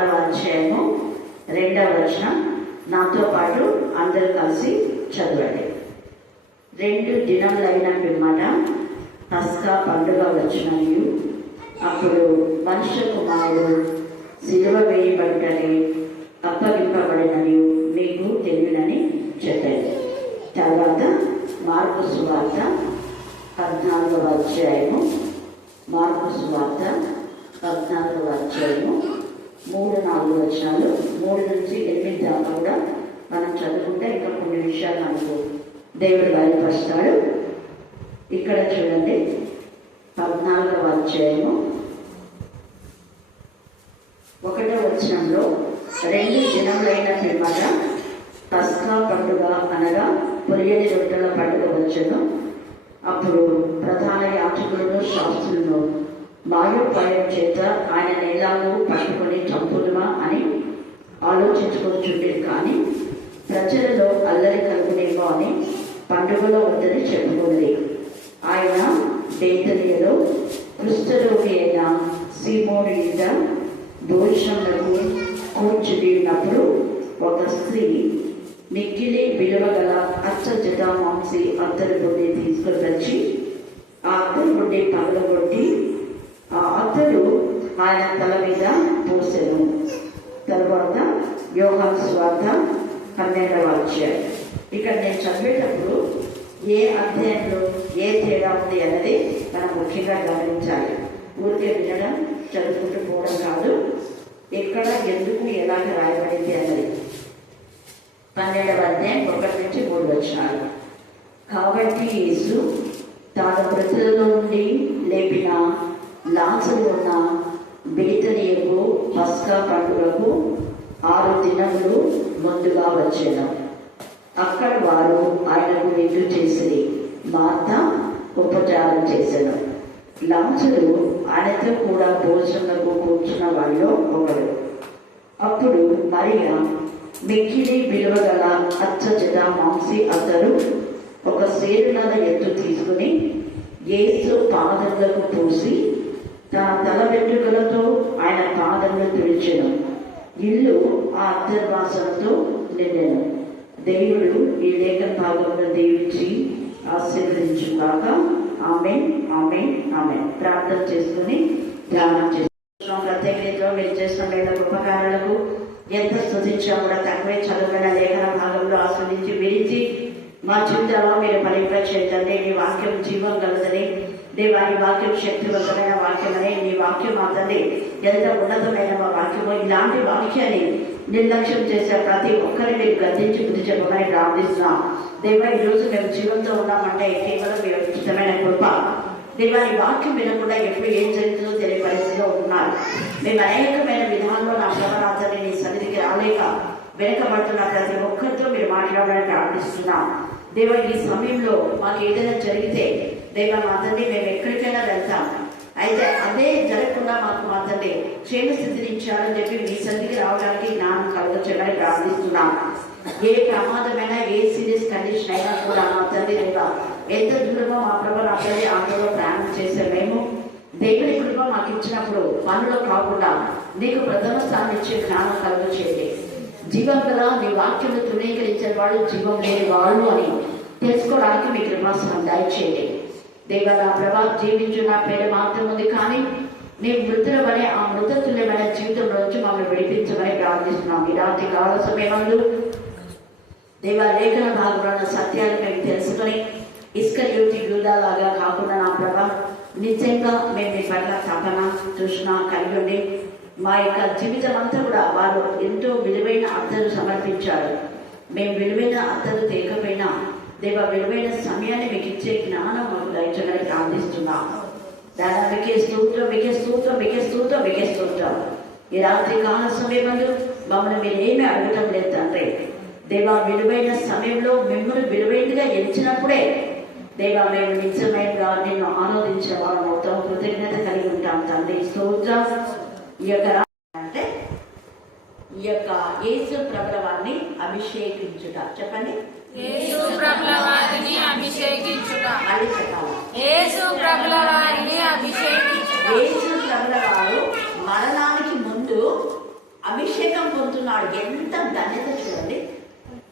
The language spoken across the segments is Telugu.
6వ అధ్యాయము 2వ వచనం. నాతో పాటు అందరూ కలిసి చదవండి. 2 దినములైన పిమ్మట పస్కా పండుగ వచ్చినయు, అప్పుడు మనుష్య కుమారుడు సిలువ వేయబడినని అప్పగింపబడినని మీకు తెలియనని చెప్పారు. తర్వాత మార్కు సువార్త 14వ అధ్యాయము, మార్కు సువార్త 14వ అధ్యాయము 3-4 వచనాలు, 3 నుంచి 8 దాకా కూడా మనం చదువుకుంటే ఇంకా కొన్ని విషయాలు మనకు దేవుడు బయలుపరుస్తాడు. ఇక్కడ చూడండి, 14వ అధ్యాయము 1వ వచనంలో 2 దినములైన పిమ్మట పస్కా పండుగ అనగా పొరియని రొట్టెల పండుగ వచ్చెను. అప్పుడు ప్రధాన యాజకులను శాస్త్రులను మాయోపాయం చేత ఆయన ఎలాగో పట్టుకొని చంపుదుమా అని ఆలోచించుకొచ్చుండేది. కానీ ప్రజలలో అల్లరి కలుగునేమో అని పండుగలో ఉందని చెప్పుకున్నది. ఆయన బేతనియలో కుష్ఠరోగి అయిన సీమోను ఇంట భోజనములకు కూర్చున్నప్పుడు ఒక స్త్రీ మిక్కిలి విలువ గల అచ్చ జటామాంసి అత్తరు బొడ్డి తీసుకొని వచ్చి ఆ అత్తరు బొడ్డి పగలగొట్టి ఆ అత్తరు ఆయన తల మీద పోసెను. తర్వాత యోహాను సువార్త 12వ అధ్యాయం. ఇక్కడ నేను చదివేటప్పుడు ఏ అధ్యాయంలో ఏ తేడా ఉంది అన్నది మనం ముఖ్యంగా గమనించాలి. ఊరికే వినడం, చదువుకుంటూ పోవడం కాదు. ఎక్కడ, ఎందుకు, ఎలాగ రాయబడింది అన్నది. 12వ అధ్యాయం 1 నుంచి 3 వచనాలు. కాబట్టి యేసు తాను మృతులలో నుండి లేపిన లాజరు ఉన్న బేతనియకు పస్కా పండుగకు 6 దినములు ముందుగా వచ్చెను. అక్కడ వారు ఆయనకు విందు చేసిరి. మార్త ఉపచారం చేసెను. లాజరు ఆయనతో కూడా భోజనములకు కూర్చున్న వారిలో ఒకడు. అప్పుడు మరియా మిక్కిలి విలువ గల అచ్చ జటామాంసి అత్తరు ఒక సేరునల ఎత్తు తీసుకుని యేసు పాదములకు పూసి తన తల వెంట్రుకలతో ఆయన పాదములు తుడిచెను. ఇల్లు ఆ అత్తరు వాసనతో నిండెను. దేవుడు ఈ లేఖన భాగంలో దీవించి ఆశీర్వదించుగాక. ఆమేన్, ఆమేన్, ఆమేన్. ప్రార్థన చేసుకుని ధ్యానం చేసుకుంటున్నాం. ప్రత్యేకతలో మీరు చేసిన మేళ ఉపకారాలకు ఎంత స్తుతించా కూడా తక్కువే. చదువుకున్న లేఖన భాగంలో ఆస్వాదించి విరించి మా జీవితంలో మీరు పరిప్రచేతండి. నీ వాక్యం జీవం కలదని, దేవాని వాక్యం శక్తివంతమైన వాక్యమని, నీ వాక్యం మాత్రమే ఎంత ఉన్నతమైన మా వాక్యమో. ఇలాంటి వాక్యాన్ని నిర్లక్ష్యం చేసే ప్రతి ఒక్కరిని మీరు గద్దించి బుద్ధి చెప్పమని ప్రార్థిస్తున్నాం. దేవా, ఈరోజు మేము జీవంతో ఉన్నామంటే కేవలం మీ ఉచితమైన కృప. దేవాని వాక్యం వినకుండా ఎప్పుడు ఏం జరుగుతుందో తెలియ పరిస్థితిలో ఉన్నారు. మేము అనేకమైన విధానంలో నా ప్రభావాన్ని నీ సన్నిధికి రాలేక వెనకబడుతున్న ప్రతి ఒక్కరితో మీరు మాట్లాడాలని ప్రార్థిస్తున్నాం. దేవ, ఈ సమయంలో మాకు ఏదైనా జరిగితే దేవ మా తండ్రి మేము ఎక్కడికైనా వెళ్తాం. అయితే అదే జరగకుండా మాకు మా తండ్రి క్షేమ స్థితిని ఇచ్చారని చెప్పి మీ సన్నిధికి రావడానికి జ్ఞానం కలగొచ్చని ప్రార్థిస్తున్నాం. ఏ ప్రమాదమైనా, ఏ సీరియస్ కండిషన్ అయినా కూడా మా తండ్రి దేవ ఎంత దూరమో మా ప్రభు నా తల్లి ఆటోలో ప్రయాణం చేసే మేము దేవుని కృప మాకు ఇచ్చినప్పుడు పనులు కాకుండా నీకు ప్రథమ స్థానం ఇచ్చే జ్ఞానం కలుగొచ్చేది. జీవం గల నీ వాక్యంలో తృణీకరించే వాళ్ళు జీవం లేని వాళ్ళు అని తెలుసుకోవడానికి మీ కృపాసనం దయచేయండి. దేవ, నా ప్రభా జీవించు నా పేరు మాత్రం ఉంది, కానీ నీ మృతులమనే ఆ మృతతుల్యమైన జీవితంలో నుంచి మమ్మల్ని విడిపించమని ప్రార్థిస్తున్నాం. ఈ రాత్రి కాల సమయంలో దేవ లేఖన భాగంలో సత్యాన్ని మేము తెలుసుకొని ఇస్కరియోతు యూదాలాగా కాకుండా నా ప్రభా నిజంగా మేము మీ పట్ల తపన తృష్ణ కలిగి ఉండి మా యొక్క జీవితం అంతా కూడా వారు ఎంతో విలువైన అత్తరు సమర్పించారు. మేము విలువైన అత్తరు తేకపోయినా దేవ విలువైన సమయాన్ని మీకు ఇచ్చే జ్ఞానం మాకు దయచమని ప్రార్థిస్తున్నాం. దాని మీకే స్తోత్రం, మీకే స్తోత్రం, మీకే స్తోత్రం, మీకే స్తోత్రం. ఈ రాత్రి కాల సమయంలో మమ్మల్ని మీరు ఏమీ అడగటం లేదు తండ్రి. దేవా, విలువైన సమయంలో మిమ్మల్ని విలువైనగా ఎంచినప్పుడే దేవా మేము నిజమైనగా నిన్ను ఆనందించే వాళ్ళం అవుతాం, కృతజ్ఞత కలిగి ఉంటాం తండ్రి. స్తోత్రం. ఈ యొక్క యేసు ప్రభుల వారిని అభిషేకించుట. చెప్పండి. యేసు ప్రభుల వారిని అభిషేకించుట. మళ్ళీ చెప్పాలి. యేసు ప్రభుల వారిని అభిషేకించుట. యేసు ప్రభుల వారు మరణానికి ముందు అభిషేకం పొందుతున్నాడు. ఎంత ధన్యత చూడండి.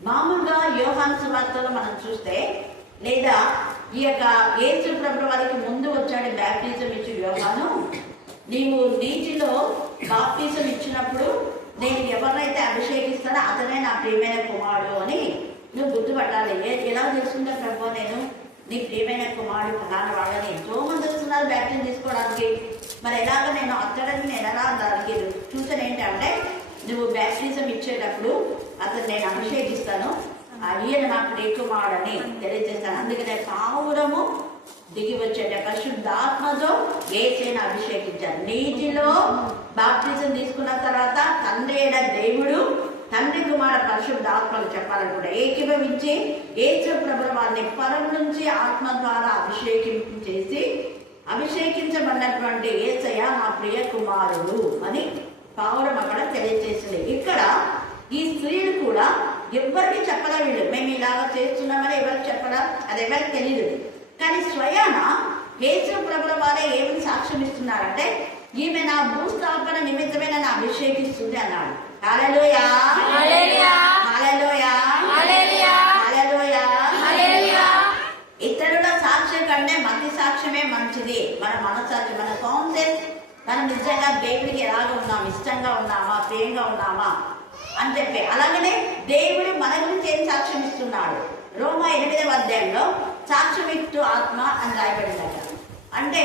మామూలుగా యోహాను సువార్తలో మనం చూస్తే, లేదా ఈ యొక్క యేసు ప్రభువు వారికి ముందు వచ్చాడు బ్యాప్టిజం ఇచ్చి యోహాను, నీవు నీటిలో బాప్టిజం ఇచ్చినప్పుడు నేను ఎవరినైతే అభిషేకిస్తానో అతనే నా ప్రియమైన కుమారుడు అని నువ్వు గుర్తుపట్టాలి. ఎలా తెలుస్తుందో ప్రభు నేను నీ ప్రియమైన కుమారుడు ఫలానా వాళ్ళని ఎంతో మంది వస్తున్నారు బ్యాప్టిజం తీసుకోవడానికి. మరి ఎలాగ నేను అక్కడికి నేను ఎలా దానికి సూచన ఏంటంటే, నువ్వు బ్యాప్టిజం ఇచ్చేటప్పుడు అతను నేను అభిషేకిస్తాను, ఈయన నా ప్రియకుమారుడని తెలియజేస్తాను. అందుకనే పావురము దిగి వచ్చేట పరిశుద్ధాత్మతో యేసుని అభిషేకించారు. నీటిలో బాప్టిజం తీసుకున్న తర్వాత తండ్రి అయిన దేవుడు, తండ్రి కుమార పరిశుద్ధాత్మలు చెప్పాలనుకుంటే ఏకీభవించి యేసు ప్రభువు వారిని పరం నుంచి ఆత్మ ద్వారా చేసి అభిషేకించబడినటువంటి యేసయ్య నా ప్రియ కుమారుడు అని పావురం అక్కడ తెలియజేసింది. ఇక్కడ ఈ స్త్రీలు కూడా ఎవరికి చెప్పరా, వీళ్ళు మేము ఇలాగా చేస్తున్నామని ఎవరికి చెప్పరా, అది ఎవరికి తెలియదు. కానీ స్వయాన యేసు ప్రభువు వారే ఏమని సాక్ష్యం ఇస్తున్నారంటే, ఈమె నా భూస్థాపన నిమిత్తమైన నా అభిషేకిస్తుంది అన్నాడు. హల్లెలూయా, హల్లెలూయా, హల్లెలూయా, హల్లెలూయా, హల్లెలూయా, హల్లెలూయా. ఇతరుల సాక్ష్యం కంటే మంచి సాక్ష్యమే మంచిది. మన మనసాక్షి, మన కాన్సెప్ట్, మనం నిజంగా దేవుడికి ఎలాగ ఉన్నాం, ఇష్టంగా ఉన్నామా, ప్రియంగా ఉన్నామా అని చెప్పి. అలాగనే దేవుడు మన గురించి ఏం సాక్ష్యం ఇస్తున్నాడు. రోమా 8వ అధ్యాయంలో సాక్ష్యమిత్తు ఆత్మ అని రాయబడిందట. అంటే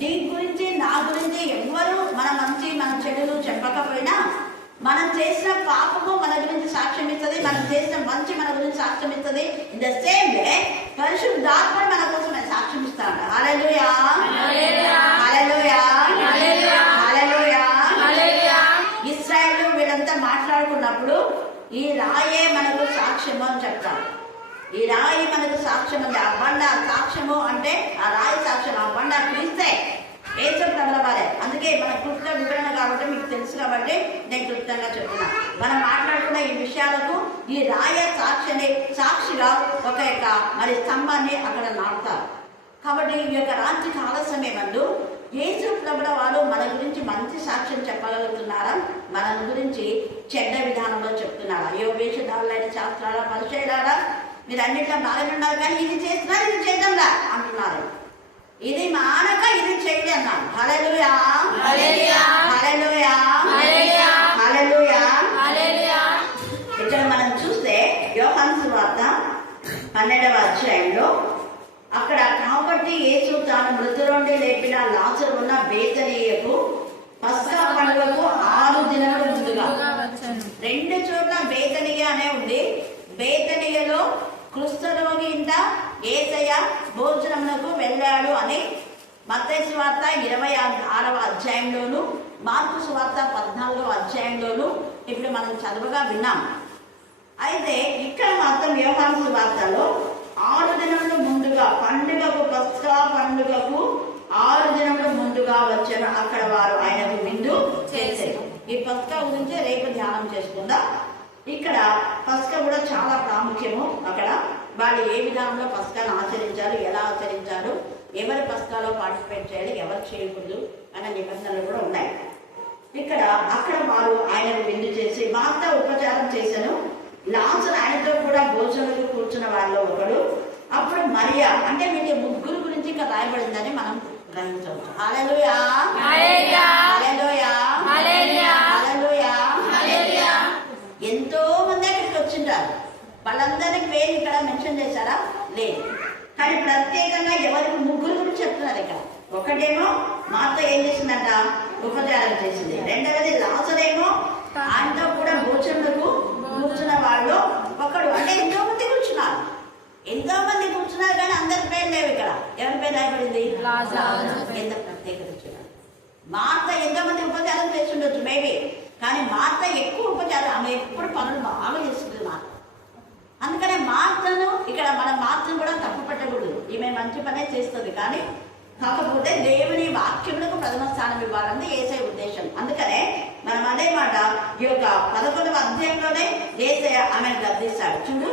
నీ గురించి నా గురించి ఎవ్వరు మన మంచి మన చెడులు చెప్పకపోయినా మనం చేసిన పాపము మన గురించి సాక్ష్యం ఇస్తుంది, మనం చేసిన మంచి మన గురించి సాక్ష్యం ఇస్తుంది. ఇన్ ద సేమ్ వే పరిశుద్ధాత్మ మన కోసం సాక్ష్యం ఇస్తాడు. హల్లెలూయా, హల్లెలూయా, హల్లెలూయా, హల్లెలూయా, హల్లెలూయా, హల్లెలూయా. ఇశ్రాయేలు వీళ్ళంతా మాట్లాడుకున్నప్పుడు ఈ రాయే మనకు సాక్ష్యము అని చెప్తారు. ఈ రాయి మనకు సాక్ష్యం ఉంది. ఆ బండ సాక్ష్యము అంటే ఆ రాయి సాక్ష్యం, ఆ బండ క్రీస్తే, యేసు ప్రభువు వారే. అందుకే మన క్లుప్త వివరణ కాబట్టి మీకు తెలుసు కాబట్టి నేను క్లుప్తంగా చెప్తున్నా. మనం మాట్లాడుకున్న ఈ విషయాలకు ఈ రాయ సాక్షిగా ఒక యొక్క మరి స్తంభాన్ని అక్కడ నాటుతారు. కాబట్టి ఈ యొక్క రాత్రి కాల సమయమందు యేసు ప్రభువు వారు మన గురించి మంచి సాక్ష్యం చెప్పగలుగుతున్నారా, మన గురించి చెడ్డ విధానంలో చెప్తున్నారా? అయ్యో వేషధారులైన శాస్త్రాల పరిచయాలా, మీరు అన్నిట్లో బాగానే ఉన్నారు కానీ ఇది చేస్తున్నారు, ఇది చేద్దాంలా అంటున్నారు. ఇది మానక ఇది చేయండి అన్నాను. హల్లెలూయా, హల్లెలూయా, హల్లెలూయా, హల్లెలూయా, హల్లెలూయా. హల్లెలూయా. ఇక్కడ మనం చూస్తే యోహాను సువార్త 12వ అధ్యాయంలో అక్కడ, కాబట్టి యేసు తాను మృతులుండి లేపిన లాజరు ఉన్న బేతనీయకు పస్కా పండుగకు 6 దినాలు ముందుగా వచ్చాను. 2 చోట్ల బేతనీయ అనే ఉంది. బేతనీయలో కుష్ఠరోగి ఇంట యేసయ్య భోజనమునకు వెళ్ళాడు అని మత్తయి సువార్త 26వ అధ్యాయంలోను, మార్కు సువార్త 14వ అధ్యాయంలోను ఇప్పుడు మనం చదువుగా విన్నాం. అయితే ఇక్కడ మాత్రం యోహాను సువార్తలో 6 దినములు ముందుగా పండుగకు, పస్కా పండుగకు 6 దినములు ముందుగా వచ్చారు. అక్కడ వారు ఆయనకు విందు చేశారు. ఈ పస్కా గురించి రేపు ధ్యానం చేసుకుందాం. ఇక్కడ పస్కా కూడా చాలా ప్రాముఖ్యము. అక్కడ వాళ్ళు ఏ విధానంలో పస్కాను ఆచరించారు, ఎలా ఆచరించారు, ఎవరి పస్కాలో పార్టిసిపేట్ చేయాలి, ఎవరు చేయకూడదు అనే నిబంధనలు కూడా ఉన్నాయి. ఇక్కడ అక్కడ వారు ఆయనకు విందు చేసి మార్త ఉపచారం చేశాను. లాజరు ఆయనతో కూడా భోజనంలో కూర్చున్న వాళ్ళలో ఒకడు. అప్పుడు మరియా, అంటే మీకు 3 గురించి ఇక్కడ రాయబడిందని మనం గ్రహించవచ్చు. హల్లెలూయా, హల్లెలూయా, హల్లెలూయా, హల్లెలూయా, హల్లెలూయా, హల్లెలూయా. ఎంతో మంది అక్కడికి వచ్చింటారు. వాళ్ళందరి పేరు ఇక్కడ మెన్షన్ చేశారా? లేదు. కానీ ప్రత్యేకంగా ఎవరికి 3 గురించి చెప్తున్నారు ఇక్కడ. ఒకటేమో మార్త ఏం చేసిందంట, ఉపచారం చేసింది. రెండవది లాజరేమో ఆయనతో కూడా భోజనకు కూర్చున్న వాళ్ళు ఒకడు. అంటే ఎంతో మంది కూర్చున్నారు, ఎంతో మంది కూర్చున్నారు కానీ అందరి పేరు లేవు ఇక్కడ. ఎవరి పేరు రాయబడింది? లాజరు. ఎంత ప్రత్యేకత చూడాలి. మార్త ఎంతో మంది ఉపచారం చేస్తుండొచ్చు మేబీ, కానీ మార్త ఎక్కువ ఉపచారం, ఆమె ఎప్పుడు పనులు బాగా చేస్తుంది మార్త. అందుకనే మార్తను ఇక్కడ మన మార్తను కూడా తప్పు పెట్టకూడదు. ఈమె మంచి పనే చేస్తుంది, కానీ కాకపోతే దేవుని వాక్యములకు ప్రథమ స్థానం ఇవ్వాలని యేసయ్య ఉద్దేశం. అందుకనే మనం అదే మాట ఈ యొక్క 11వ అధ్యాయంలోనే యేసయ్య ఆమెను గద్దిస్తాడు. చూడు,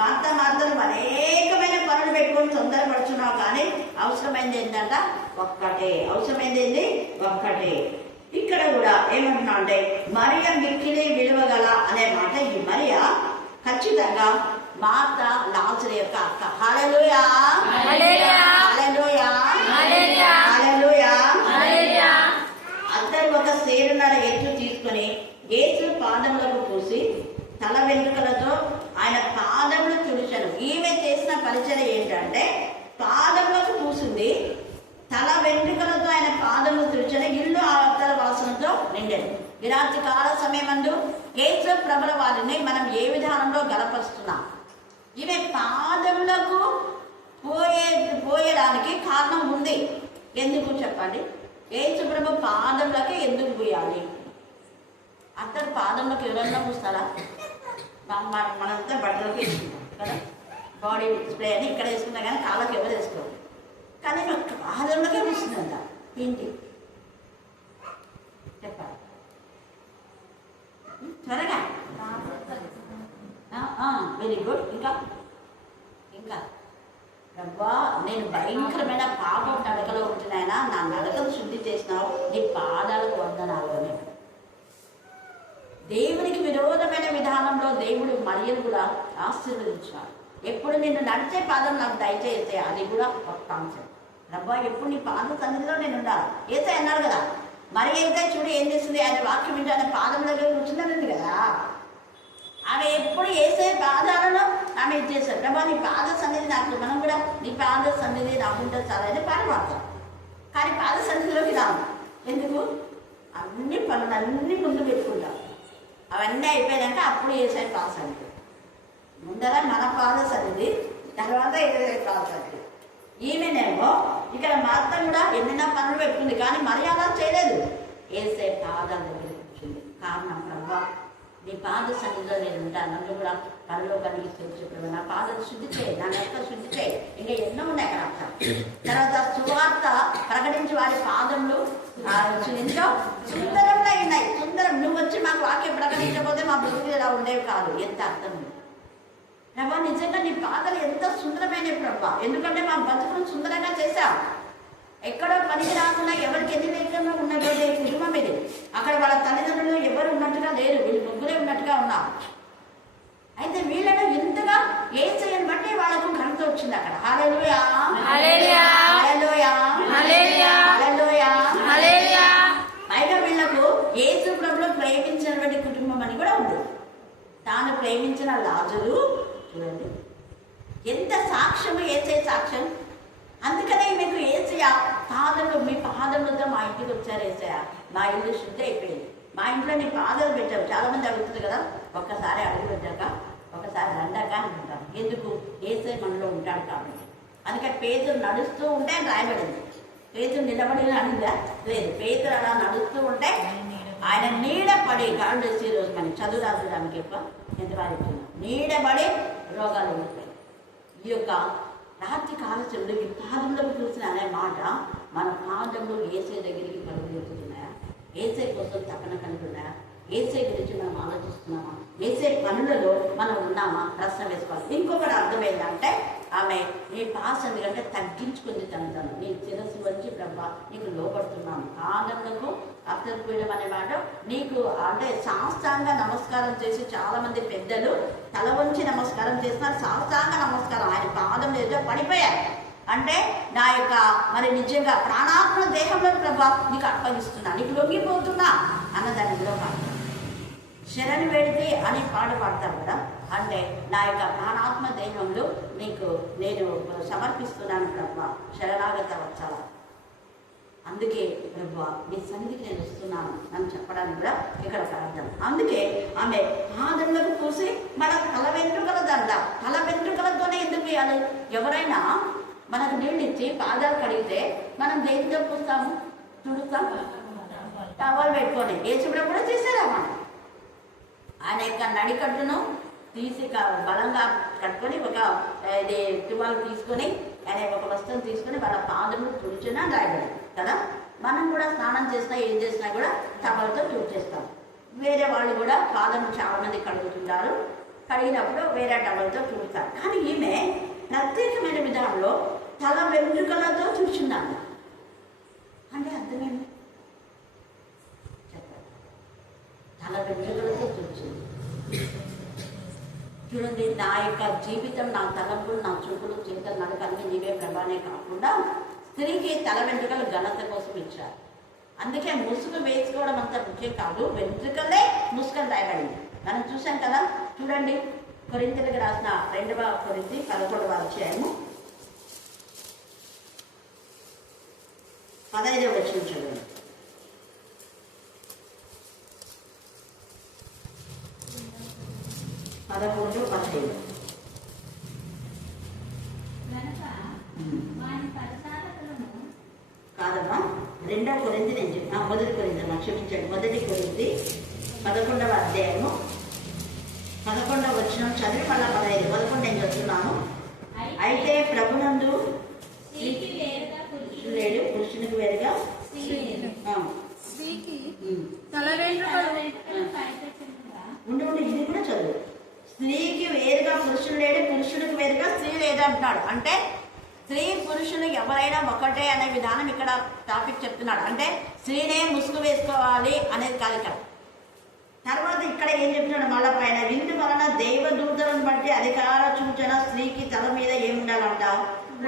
మార్తను అనేకమైన పనులు పెట్టుకొని తొందరపడుచున్నావు, కానీ అవసరమైంది ఏంటంట? ఒక్కటే. అవసరమైంది ఏంది? ఒక్కటే. ఇక్కడ కూడా ఏమంటున్నా అంటే మరియ మిక్కిలి విలువ గల అనే మాట, ఈ మరియ ఖచ్చితంగా మార్త లాజరు యొక్క అక్క. హల్లెలూయా హల్లెలూయా హల్లెలూయా హల్లెలూయా హల్లెలూయా. హల్లెలూయా. అందరు ఒక సేరున్నర ఎత్తు తీసుకుని యేసు పాదములకు పూసి తల వెంట్రుకలతో ఆయన పాదములు తుడిచాను. ఈమె చేసిన పరిచయం ఏంటంటే పాదములకు పూసింది, తల వెంట్రుకలతో ఆయన పాదములు తుడిచాను, ఇల్లు అత్తర వాసనతో నిండాను. ఈ రాత్రి కాల సమయమందు యేసు ప్రభుల వారిని మనం ఏ విధానంలో గలపరుస్తున్నాం? ఈమె పాదములకు పోయడానికి కారణం ఉంది. ఎందుకు చెప్పండి? యేసు ప్రభు పాదములకి ఎందుకు పోయాలి? అతడు పాదంలోకి ఎవరన్నా పూస్తారా? మనంతా బట్టలోకి వేసుకుంటాం కదా, బాడీ స్ప్రే అని ఇక్కడ వేసుకుంటాం, కానీ కాళ్ళకి ఎవరు వేసుకోవాలి. కానీ పాదంలోకే పూస్తుందంట. ఏంటి చెప్పాలి? త్వరగా. Very good. ఇంకా ఇంకా రవ్వా, నేను భయంకరమైన పాపం నడకలో ఉంటున్నాయన, నా నడకను శుద్ధి చేసినావు, నీ పాదాలకు వందనాలు అని. దేవునికి విరోధమైన విధానంలో దేవుడు మరియను కూడా ఆశీర్వదించాడు. ఎప్పుడు నిన్ను నడిచే పాదం నాకు దయచేస్తే అది కూడా ఒక కాన్సెప్ట్. రబ్బా, ఎప్పుడు నీ పాద సన్నిధిలో నేను ఉండాలి. ఏసై అన్నాడు కదా, మరి అయితే చూడు ఏం చేస్తుంది, ఆయన వాక్యం వింటే ఆయన పాదం దగ్గర కూర్చున్నానండి కదా. ఆమె ఎప్పుడు ఏసే పాదాలలో ఆమె ఇచ్చేసారు. రబ్బా, నీ పాద సన్నిధి నాకు, మనం కూడా నీ పాద సన్నిధి నాకుంటే చాలా అని పాడబడతాం. కానీ పాద సన్నిధిలోకి రాము. ఎందుకు? అన్ని పనులన్నీ ముందు పెట్టుకుంటాం. అవన్నీ అయిపోయాక అప్పుడు ఏసై పాద సన్నిధి. ముందర మన పాద సన్నిధి, తర్వాత ఏసై పాద సన్నిధి. ఈమెనేమో ఇక్కడ మార్త కూడా ఎన్నైనా పనులు పెట్టుకుంది, కానీ మరి అలా చేయలేదు. ఏసై పాదాల దగ్గర కూర్చుంది. కారణం, ప్రభా నీ పాద సన్నిధిలో నేను ఉంటాను, నన్ను కూడా పనిలో కలిగి తెలుసు, నా పాదలు శుద్ధి చేయి, నా నెక్క శుద్ధి చేయి. ఇంకా ఎన్నో ఉన్నాయి అక్కడ అర్థం. తర్వాత సువార్త ప్రకటించి వారి పాదములు ఎంతో సుందరంగా ఉన్నాయి. సుందరం. నువ్వు వచ్చి మాకు వాక్యం ప్రకటించకపోతే మా బతుకులు ఇలా ఉండేవి కాదు. ఎంత అర్థం ఉంది ప్రభా, నిజంగా నీ పాదలు ఎంత సుందరమైన ప్రభా. ఎందుకంటే మా బతుకులు సుందరంగా చేశావు. ఎక్కడో పనికి రాకుండా ఎవరికి ఎన్ని లేకుండా ఉన్నటువంటి కుటుంబం ఇది. అక్కడ వాళ్ళ తల్లిదండ్రులు ఎవరు ఉన్నట్టుగా లేరు, వీళ్ళు ముగ్గురే ఉన్నట్టుగా ఉన్నారు. అయితే వీళ్ళను ఇంతగా యేసయ్యను బట్టి వాళ్ళకు ఘనత వచ్చింది అక్కడ. హల్లెలూయా హల్లెలూయా హల్లెలూయా హల్లెలూయా హల్లెలూయా హల్లెలూయా. పైగా వీళ్ళకు యేసు ప్రభువును ప్రేమించినటువంటి కుటుంబం అని కూడా ఉంది. తాను ప్రేమించిన లాజరు చూడండి ఎంత సాక్ష్యము, యేసయ్య సాక్ష్యం. అందుకనే మీకు యేసయ్య పాదములు, మీ పాదములతో మా ఇంటికి వచ్చారు యేసయ్య, మా ఇల్లు శుద్ధి అయిపోయింది, మా ఇంట్లో నీ పాదాలు పెట్టావు. చాలా మంది అడుగుతుంది కదా, ఒక్కసారి అడుగు పెట్టాక ఒకసారి రండాక అనుకుంటారు. ఎందుకు? యేసయ్య మనలో ఉంటాడు కాబట్టి. అందుకే పేతురు నడుస్తూ ఉంటే రాయబడింది. పేతురు నిలబడి అనిందా? లేదు. పేతురు అలా నడుస్తూ ఉంటే ఆయన నీడపడి, గాడు వేసే రోజు మనకి చదువురాజుడానికి ఎక్కువ ఎంతవారికి నీడబడి రోగాలు ఉంటాయి. ఈ యొక్క రాత్రి కాలశంలో ఈ పాదంలోకి చూసిన అనే మాట, మన పాదంలో ఏసై దగ్గరికి పరుగుతున్నాయా? ఏసై కోసం తపన కలిగి ఉన్నాయా? ఏసై గురించి మనం ఆలోచిస్తున్నామా? ఏసై పనులలో మనం ఉన్నామా? ప్రశ్న వేసుకోవాలి. ఇంకొకటి అర్థమైందంటే ఆమె నీ పాస్ ఎందుకంటే తగ్గించుకుంది తను. నీ శిరస్సు వచ్చి ప్రభా నీకు లోపడుతున్నాను. పాదములకు అత్తరిపోయడం అనే మాట నీకు అంటే సాష్టాంగ నమస్కారం చేసి, చాలా మంది పెద్దలు తల వంచి నమస్కారం చేస్తున్నారు. సాష్టాంగ నమస్కారం ఆయన పాదం ఏదో పడిపోయారు అంటే నా యొక్క మరి నిజంగా ప్రాణాత్మ దేహంలో ప్రభా నీకు అప్పగిస్తున్నా, నీకు లొంగిపోతున్నా అన్నదానిలో పాడతారు. శరణి వేడితే అని పాట పాడతారు కదా, అంటే నా యొక్క ప్రాణాత్మ దేహంలో నీకు నేను సమర్పిస్తున్నాను ప్రభా, శరణాగత వచ్చాల. అందుకే ప్రభా నీ సన్నిధికి నేను వస్తున్నాను అని చెప్పడానికి కూడా ఇక్కడ ప్రార్థన. అందుకే ఆమె పాదములకు పూసి మన తల వెంట్రుకల దండ, తల వెంట్రుకలతోనే ఎందుకు వేయాలి? ఎవరైనా మనకు నీళ్ళు ఇచ్చి పాదాలు కడిగితే మనం దేనితో పూస్తాము? తుడుస్తాం, టవల్ పెట్టుకొని. యేసుప్రభు కూడా చేశారా? మనం ఆయన యొక్క నడికట్టును తీసి బలంగా కట్టుకొని ఒక ఇది టువాలు తీసుకొని ఆయన ఒక వస్తువును తీసుకొని వాళ్ళ పాదములు తుడిచినా రాయబడి కదా. మనం కూడా స్నానం చేసినా ఏం చేసినా కూడా టవల్తో తుడిచేస్తాం. వేరే వాళ్ళు కూడా పాదములు చాలా మంది కడుగుతుంటారు, కడిగినప్పుడు వేరే టవల్తో తుడుస్తారు. కానీ ఈమె ప్రత్యేకమైన విధానంలో తల వెంట్రుకలతో తుడిచిందాము. అంటే అర్థమేమి? నా యొక్క జీవితం, నా తలంపులు, నా చూపులు, చింతలు, నడకల్ని నీవే ప్రభానే కాకుండా స్త్రీకి తల వెంట్రుకలు ఘనత కోసం ఇచ్చారు. అందుకే ముసుగు వేసుకోవడం అంత ముఖ్యం కాదు, వెంట్రుకలే ముసుగని రాయబడింది. మనం చూసాం కదా, చూడండి కొరింథీయులకు రాసిన 2వ కొరింథీ 11వ అధ్యాయము 15వ వచనం చదవండి. 11, 15. కాదమ్మా, 2వ కొరింథీ నేను చెప్పిన 1 కొరింథీ క్షమించండి, 1 కొరింథీ 11వ అధ్యాయము 11వ వచనం చదివి మళ్ళా 15. 11 నేను చెప్తున్నాను. అయితే ప్రభునందు లేడు, పురుషునికి వేరుగా ఉండి ఇది కూడా చదువు. స్త్రీకి వేరుగా పురుషుడు లేడు, పురుషుడికి వేరుగా స్త్రీ లేదు అంటున్నాడు. అంటే స్త్రీ పురుషులు ఎవరైనా ఒకటే అనే విధానం ఇక్కడ టాపిక్ చెప్తున్నాడు. అంటే స్త్రీనే ముసుగు వేసుకోవాలి అనేది కాదు ఇక్కడ. తర్వాత ఇక్కడ ఏం చెప్తున్నాడు మళ్ళా పైన, విందు వలన దేవదూతలను బట్టి అధికార సూచన స్త్రీకి తల మీద ఏముండాలంట,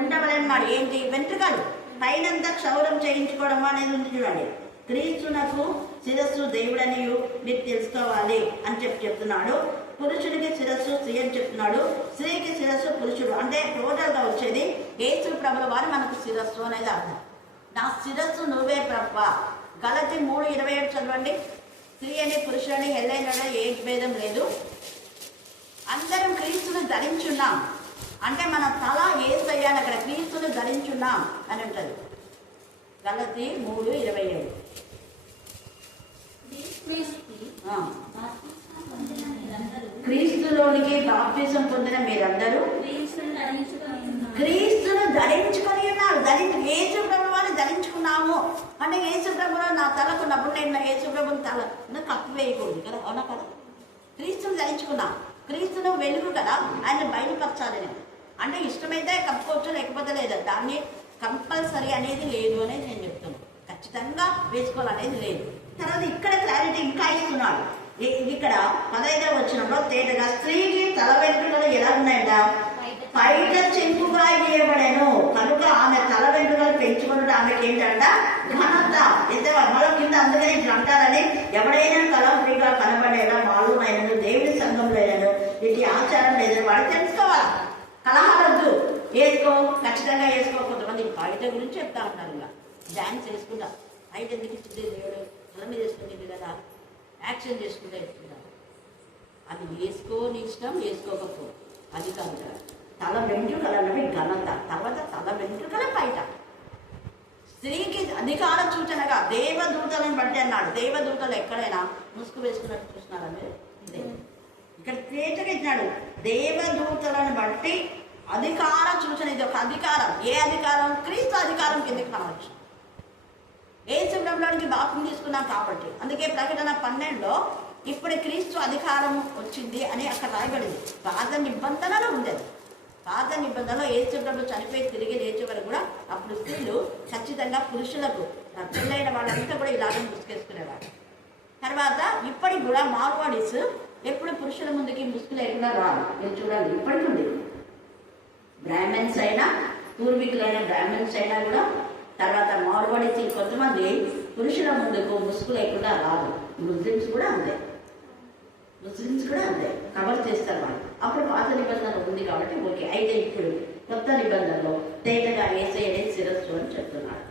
ఉండవలన్నాడు. ఏంటి? వెంట్రుకలు పైనంతా క్షౌరం చేయించుకోవడం అనేది ఉంది చూడండి. క్రీస్తునకు శిరస్సు దేవుడని మీరు తెలుసుకోవాలి అని చెప్తున్నాడు. పురుషుడికి శిరస్సు స్త్రీ అని చెప్తున్నాడు, స్త్రీకి శిరస్సు పురుషుడు. అంటే టోటల్గా వచ్చేది యేసు ప్రభుల వారు మనకు శిరస్సు అనేది అర్థం. నా శిరస్సు నువ్వే ప్రభా. గలతీ 3:27 చదవండి. స్త్రీ అని పురుషులని ఎల్లైనా ఏ భేదం లేదు, అందరం క్రీస్తుని ధరించున్నాం. అంటే మన తల యేసయ్య అక్కడ క్రీస్తుని ధరించున్నాం అని ఉంటుంది. గలతీ 3:27. క్రీస్తులోనికి బాప్తిసం పొందిన మీరందరూ క్రీస్తును ధరించుకొని ఉన్నారు. యేసు ప్రభు వారిని ధరించుకున్నాము. అంటే యేసు ప్రభులో నా తలకున్నప్పుడు నేను యేసు ప్రభుని తల కప్పు వేయకూడదు కదా, అవునా కదా? క్రీస్తుని ధరించుకున్నాం. క్రీస్తును వెలుగు కదా, ఆయన బయలుపరచాలి. అంటే ఇష్టమైతే కప్పుకోవచ్చు, లేకపోతే లేదు. దాన్ని కంపల్సరీ అనేది లేదు అనేది నేను చెప్తున్నాను. ఖచ్చితంగా వేసుకోవాలనేది లేదు. తర్వాత ఇక్కడ క్లారిటీ ఇంకా ఇస్తున్నాడు. ఇక్కడ 15వ వచనంలో తేటగా స్త్రీకి తల వెంట్రుకలు ఎలా ఉన్నాయంట, పైట చెంపుగా గీయబడేను కనుక ఆమె తల వెంట్రుకలు పెంచుకుంటే ఆమెకి ఏంటంట ఘనత. అయితే మనం కింద అందుకని ఇట్లా అంటారని, ఎవడైనా కలంప్రీగా కనబడేలా మాలుమైనను దేవుడి సంఘంలోనూ వీటి ఆచారం లేదని వాడు తెలుసుకోవాలి. కలహాలొద్దు, వేసుకో, ఖచ్చితంగా వేసుకో. కొంతమంది పైట గురించి చెప్తా ఉంటారు, ఇలా డాన్స్ వేసుకుంటా. పైట ఎందుకు ఇచ్చింది దేవుడు, తల మీద వేసుకుంటుంది కదా, యాక్షన్ చేసుకుంటా ఇస్తున్నారు. అది వేసుకోని ఇష్టం, వేసుకోకపో అది కాదు కదా. తల వెంట్రుకలు అన్నవి ఘనత. తర్వాత తల వెంట్రుకల పైట స్త్రీకి అధికార సూచనగా దేవదూతలను బట్టి అన్నాడు. దేవదూతలు ఎక్కడైనా ముసుగు వేసుకున్నట్టు చూస్తున్నారని ఇక్కడ తేటగా ఇచ్చినాడు. దేవదూతలను బట్టి అధికార సూచన. ఇది ఒక అధికారం. ఏ అధికారం? క్రీస్తు అధికారం కిందకి రావచ్చు. యేసు ప్రభువుకి బాప్తిసం తీసుకున్నాం కాబట్టి. అందుకే ప్రకటన 12లో ఇప్పుడు క్రీస్తు అధికారం వచ్చింది అని అక్కడ రాయబడింది. పాత నిబంధనలు ఉండేది. పాత నిబంధనలో యేసు ప్రభు చనిపోయి తిరిగి లేచే వరకు కూడా అప్పుడు స్త్రీలు ఖచ్చితంగా పురుషులకు పెళ్ళైన వాళ్ళంతా కూడా ఇలాగే ముసుకేసుకునేవారు. తర్వాత ఇప్పటికి కూడా మార్వాడీస్ ఎప్పుడు పురుషుల ముందుకి ముసుగు లేకుండా రాదు. మీరు చూడండి, ఇప్పటికి ఉంది. బ్రాహ్మణ్స్ అయినా, పూర్వీకులైన బ్రాహ్మణ్స్ అయినా కూడా, తర్వాత మార్వాడీస్ కొంతమంది పురుషుల ముందుకు ముసుగు లేకుండా రాదు. ముస్లిమ్స్ కూడా అంతే, కవర్ చేస్తారు వాళ్ళు. అప్పుడు పాత నిబంధన ఉంది కాబట్టి ఓకే. అయితే ఇప్పుడు కొత్త నిబంధనలో తేటగా యేసయ్యనే శిరస్సు అని చెప్తున్నాడు.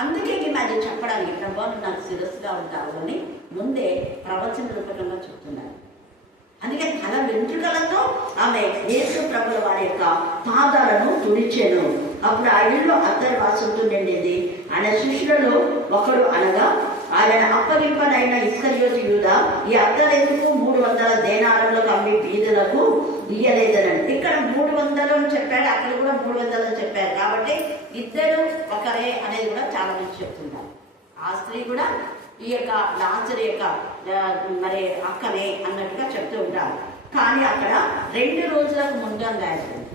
అందుకే అది చెప్పడానికి ప్రభు నాకు శిరస్సుగా ఉంటావు అని ముందే ప్రవచన రూపకంగా చెప్తున్నారు. అందుకని తల వెంట్రుకలతో ఆమె యేసు ప్రభుల వారి యొక్క పాదాలను తుడిచెను. అప్పుడు ఆ ఇల్లు అత్తరు వాసంతో నిండేది. ఆయన శిష్యులలో ఒకడు అనగా ఆయన అప్పగింపనైన ఇస్కరియోతు యూదా ఈ అత్తరెందుకు 300 దేనారాలకు అమ్మి బీదలకు ఇయ్యలేదనండి. ఇక్కడ 300 అని చెప్పాడు, అక్కడ కూడా 300 అని చెప్పారు. కాబట్టి ఇద్దరు ఒకరే అనేది కూడా చాలా మంది చెప్తున్నారు. ఆ స్త్రీ కూడా ఈ యొక్క లాజరు యొక్క మరి అక్కనే అన్నట్టుగా చెప్తూ ఉంటారు. కానీ అక్కడ 2 రోజులకు ముందు అని రాయబడింది.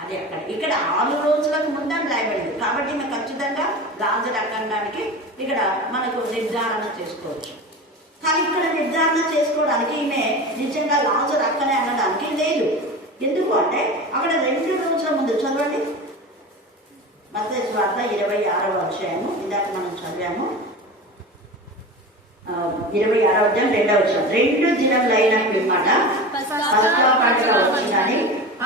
అది అక్కడ ఇక్కడ 6 రోజులకు ముందు అని రాయబడింది. కాబట్టి మేము ఖచ్చితంగా లాజరు అక్కడానికి ఇక్కడ మనకు నిర్ధారణ చేసుకోవచ్చు. కానీ ఇక్కడ నిర్ధారణ చేసుకోవడానికి ఈమె నిజంగా లాజరు అక్కనే అనడానికి లేదు. ఎందుకు అంటే అక్కడ 2 రోజుల ముందు చదవండి, మత్తయి సువార్త 26వ అధ్యాయము, ఇందాక మనం చదివాము. 26వ అధ్యాయం 2వ వచనం. 2 దినములు అయిన పిమ్మట పస్కా పండుగ వచ్చిందని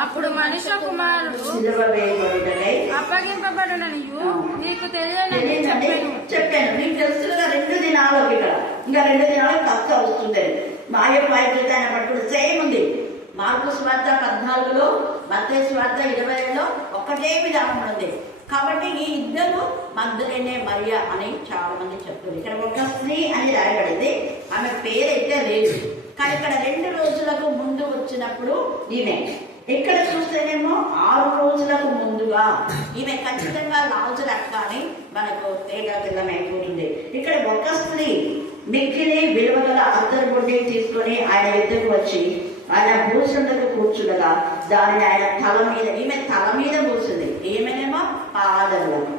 అప్పుడు మనుష్య కుమారుడు సిలువ వేయబడుటకై అప్పగింపబడుననియు నీకు తెలియదండి తెలియదని చెప్పాను. మీకు తెలుసుగా 2 దినాలు ఇక్కడ, ఇంకా 2 దినాలు కష్ట వస్తుంది. మాయ పాయికృత ఆయన పట్టుడు సేమ్ ఉంది. మార్కు సువార్త 14లో, మత్తయి సువార్త 20లో ఒకటే విధానం ఉంది. కాబట్టి ఈ ఇద్దరు మగ్దలేనే మరియా అని చాలా మంది చెప్తుంది. ఇక్కడ ఒక స్త్రీ అని రాయబడింది, ఆమె పేరైతే లేదు. కానీ ఇక్కడ 2 రోజులకు ముందు వచ్చినప్పుడు ఈమె, ఇక్కడ చూస్తేనేమో 6 రోజులకు ముందుగా ఈమె ఖచ్చితంగా లాజరు అక్క అని మనకు తెల్లమైపోతుంది. ఇక్కడ ఒక స్త్రీ మిక్కిలి విలువగల అత్తరు బొడ్డి తీసుకొని ఆయన ఎద్దుకు వచ్చి ఆయన భూషులకు కూర్చుండగా దానిని ఆయన తల మీద, ఈమె తల మీద పోసింది. ఈమెనేమో పాదములకు,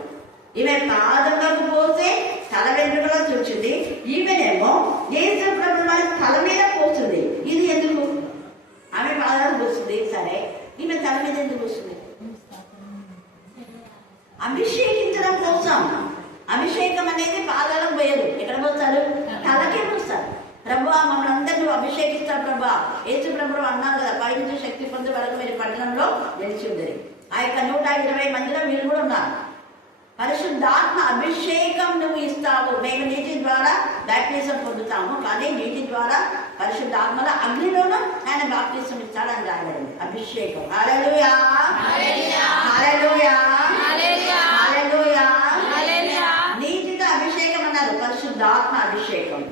ఈమె పాదములకు పోతే తల వెంట్రుకలో చూచింది. ఈమెనేమో యేసు ప్రభువు వారి తల మీద పోస్తుంది. ఇది ఎందుకు? ఆమె పాదాలు పోస్తుంది సరే, ఈమె తల మీద ఎందుకు పోస్తుంది? అభిషేకించడం కోసం. అభిషేకం అనేది పాదాలకు పోయరు, ఎక్కడ పోస్తారు? తలకే పోస్తారు. ప్రభువా మమ్మల్ని అందరినీ అభిషేకిస్తారు ప్రభా, యేసు ప్రభువు అన్నారు కదా, పైనుంచి శక్తి పొందే వరకు మీరు పట్టణంలో నిలిచి ఉంది. ఆ యొక్క 120 మందిలో మీరు కూడా ఉన్నారు. పరిశుద్ధాత్మ అభిషేకం నువ్వు ఇస్తావు. మేము నీటి ద్వారా బాప్టిజం పొందుతాము, కానీ నీటి ద్వారా పరిశుద్ధాత్మల అగ్నిలోనూ ఆయన బాప్టిజం ఇస్తాడని రాయబడింది. అభిషేకం. హల్లెలూయా, హల్లెలూయా, హల్లెలూయా. నీటితో అభిషేకం అన్నారు, పరిశుద్ధాత్మ అభిషేకం.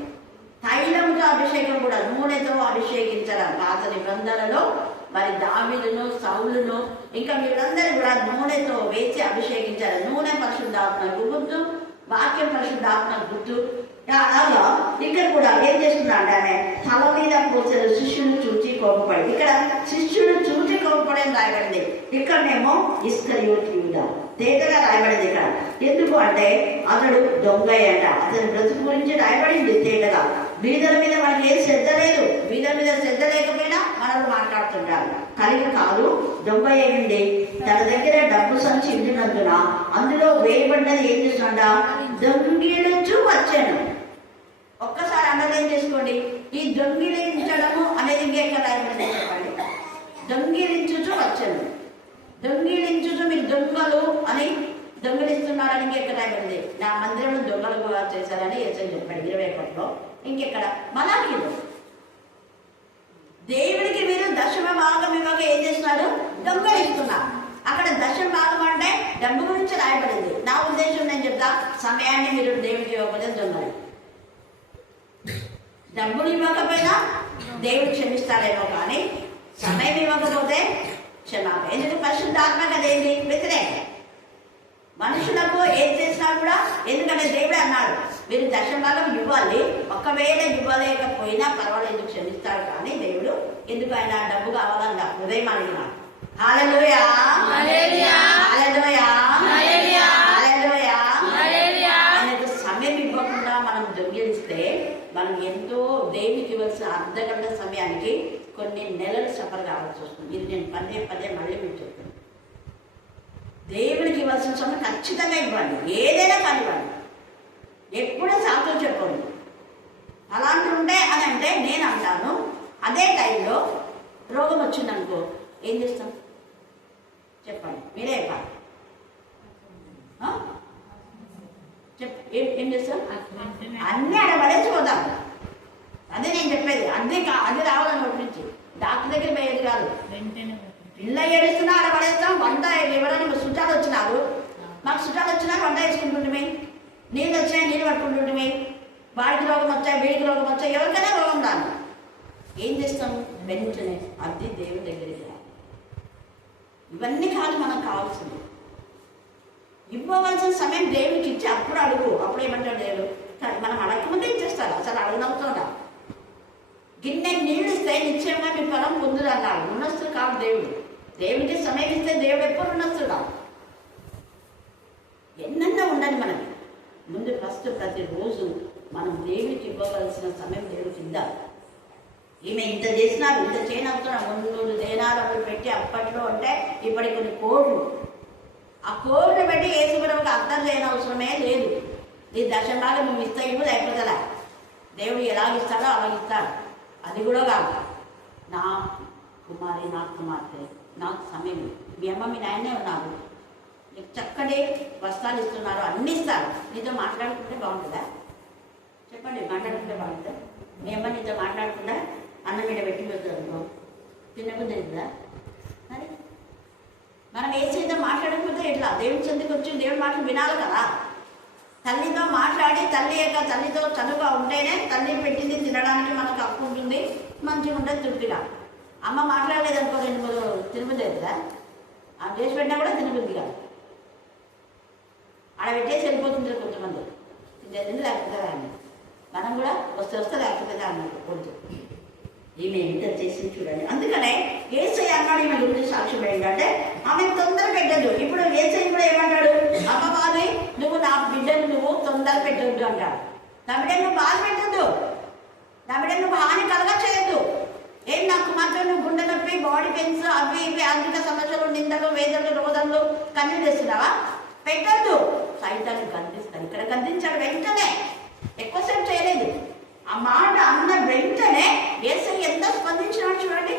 తైలంతో అభిషేకం కూడా, నూనెతో అభిషేకించడం. పాత నిబంధనలో మరి దావీదును, సౌలును, ఇంకా వీళ్ళందరూ కూడా నూనెతో వేసి అభిషేకించారు. నూనె పరిశుద్ధాత్మకు గుర్తు, వాక్యం పరిశుద్ధాత్మకు గుర్తు. అలా ఇక్కడ కూడా ఏం చేస్తున్నాడు? ఆమె తల మీద పోసారు. శిష్యుని చూచి కోపపడి, ఇక్కడ శిష్యుడు చూచి కోపపడి అని రాయబడింది. ఇక్కడనేమో ఇస్కరియోతు యూదా తేటగా రాయబడింది ఇక్కడ. ఎందుకు అంటే అతడు దొంగయ్యట. అతని బ్రతుకు గురించి రాయబడింది తేటగా. బీదల మీద మనకి ఏం శ్రద్ధ లేదు. బీదల మీద శ్రద్ధ లేకపోయినా మనల్ని మాట్లాడుతుంటారు. కలిగి కాదు, దొంగ ఏమింది, తన దగ్గర డబ్బు సంచి ఇండినందున అందులో వేయబడ్డది ఏం చేస్తుండ? దొంగిలించు వచ్చాను. ఒక్కసారి అండర్లైన్ చేసుకోండి. ఈ దొంగిలించడము అనేది ఇంకెక్కడ రాయబడింది చెప్పండి? దొంగిలించుచు వచ్చాను. దొంగిలించుచు మీరు దొంగలు అని దొంగిలిస్తున్నారని ఇంకెక్కడ రాయబడింది? నా మందిరంలో దొంగలు కూడా చేశారని యేసు చెప్పాడు 21లో. ఇంకెక్కడ? మలాఖీలో. దేవుడికి మీరు దశమ భాగం ఇవ్వక ఏం చేస్తున్నారు? దొంగలిస్తున్నారు. అక్కడ దశమ భాగం అంటే డబ్బు గురించి రాయబడింది. నా ఉద్దేశం నేను చెప్తా, సమయాన్ని మీరు దేవుడికి ఇవ్వకపోతే దొంగలు. డబ్బులు ఇవ్వకపోయినా దేవుడు క్షమిస్తాడేమో, కానీ సమయం ఇవ్వకపోతే క్షమాపణ. ఎందుకు? పరిశుద్ధాత్మక అదేంటి? వ్యతిరేకం. మనుషులకు ఏం చేసినా కూడా, ఎందుకంటే దేవుడే అన్నాడు మీరు దశమ భాగం ఇవ్వాలి, ఒకవేళ ఇవ్వలేకపోయినా పర్వాలేదు క్షమిస్తాడు. కానీ దేవుడు ఎందుకు? ఆయన డబ్బు కావాలన్నా హృదయం అడిగినాడు. హల్లెలూయా, హల్లెలూయా, హల్లెలూయా, హల్లెలూయా. ఆయనకు సమయం ఇవ్వకుండా మనం దొంగిలిస్తే మనం ఎంతో దేవునికి ఇవ్వాల్సిన అర్ధగంట సమయానికి కొన్ని నెలలు సఫర్ కావాల్సి వస్తుంది. ఇది నేను పదే మళ్ళీ మీకు చెప్తాను. దేవుడికి ఇవ్వాల్సిన సమయం ఖచ్చితంగా ఇవ్వండి, ఏదైనా కానివ్వండి. ఎప్పుడూ సాకులు చెప్పండి. అలాంటి ఉంటే అని అంటే నేను అంటాను, అదే టైంలో రోగం వచ్చిందనుకో ఏం చేస్తాం చెప్పండి, మీరే చెప్పాలి. ఏం చేస్తాం? అన్నీ అడబడేసిపోతాం. అదే నేను చెప్పేది. అది రావాలని ఒకటి నుంచి డాక్టర్ దగ్గర పోయేది కాదు. పిల్ల ఏడుస్తున్నా ఆడబడేస్తాం. వంట ఎవరైనా చుట్టాలు వచ్చినారు, మాకు చుట్టాలు వచ్చినా వంట వేసుకుంటుంటే, నీళ్ళు వచ్చినాయి నీళ్ళు పట్టుకుంటుంటే, వాడికి రోగం వచ్చాయి వీడికి రోగం వచ్చాయి, ఎవరికైనా రోగం రాను ఏం చేస్తాం? వెంటనే అది దేవుడి దగ్గరికి రా. ఇవన్నీ కాదు మనకు కావాల్సింది. ఇవ్వవలసిన సమయం దేవుడికి ఇచ్చి అప్పుడు అడుగు. అప్పుడు ఏమంటాడు దేవుడు? మనం అడగకముందే ఇచ్చేస్తాడు. అసలు అడగనవుతుందా? గిన్నె నీళ్ళు ఇస్తే నిశ్చయంగా మీ ఫలం పొందురు అన్నాడు. ఉన్నస్తుడు కాదు దేవుడు. దేవుడికి సమయం ఇస్తే దేవుడు ఎప్పుడు ఉన్నస్తుడా? ఎన్నన్నా ఉండాలి మనకి. ముందు ఫస్ట్ ప్రతిరోజు మనం దేవుడికి ఇవ్వవలసిన సమయం దేవుడికి ఇద్దాం. ఈమె ఇంత చేసినారు, ఇంత చేయనవుతున్నా 300 దేనాలు పెట్టి అప్పట్లో అంటే ఇప్పటి కొన్ని కోళ్ళు, ఆ కోళ్ళు పెట్టి యేసుప్రభువుకి అర్థం చేయని అవసరమే లేదు. నీ దశంలాగా నువ్వు ఇస్తావు లేకపోతే దేవుడు ఎలాగిస్తాడో అలాగిస్తాడు. అది కూడా కాదు, నా కుమారి నా కుమార్తె నాకు సమయం, మీ అమ్మ మీ నాయనే ఉన్నారు, నీకు చక్కటి వస్త్రాలు ఇస్తున్నారు, అన్నీ ఇస్తారు, నీతో మాట్లాడుకుంటే బాగుంటుందా? చెప్పండి, మాట్లాడుకుంటే బాగుంటుందా? మీ అమ్మ నీతో మాట్లాడకుండా అన్నం మీద పెట్టి వెళ్తారు, తినకుండా ఉందా? మరి మనం ఏసైతే మాట్లాడకపోతే ఎట్లా? దేవుడి చెందుకు వచ్చి దేవుడి మాటలు వినాలి కదా. తల్లితో మాట్లాడి తల్లితో చనువుగా ఉంటేనే తల్లి పెట్టింది తినడానికి మనకు హక్కు ఉంటుంది, మంచిగా ఉంటుంది తృప్తిగా. అమ్మ మాట్లాడలేదనుకో తినబుద్ది కదా, ఆమె చేసి పెట్టినా కూడా తినబుద్ది కాదు, ఆడ పెట్టేసి వెళ్ళిపోతుంది కొంతమంది. తిండి లేకపోతే అని మనం కూడా వస్తే లేకపోతే అన్నట్టు కొంచెం. ఈమె ఎంత చేసింది చూడండి. అందుకనే యేసయ్య అన్నాడు ఈమె గురించి సాక్ష్యం ఏంటంటే ఆమె తొందర పెట్టద్దు. ఇప్పుడు యేసయ్య కూడా ఏమంటాడు? అమ్మవారి నువ్వు నా బిడ్డను నువ్వు తొందర పెట్టద్దు అంటాడు. నా బిడ్డను నువ్వు బాధ పెట్టద్దు, నా బిడ్డను నువ్వు హాని కలగ చేయొద్దు. ఏం నాకు మాత్రం నువ్వు గుండె నొప్పి, బాడీ పెయిన్స్, అవి ఇవి ఆర్థిక సమస్యలు, నిందలు, వేదనలు, రోదనలు కన్నీళ్ళు తెస్తున్నావా? పెట్టద్దు. సైతాన్ని గందిస్తాడు. ఇక్కడ గందించాడు వెంటనే, ఎక్కువసేపు చేయలేదు. ఆ మాట అన్న వెంటనే యేసయ్య ఎంత స్పందించినాడు చూడండి.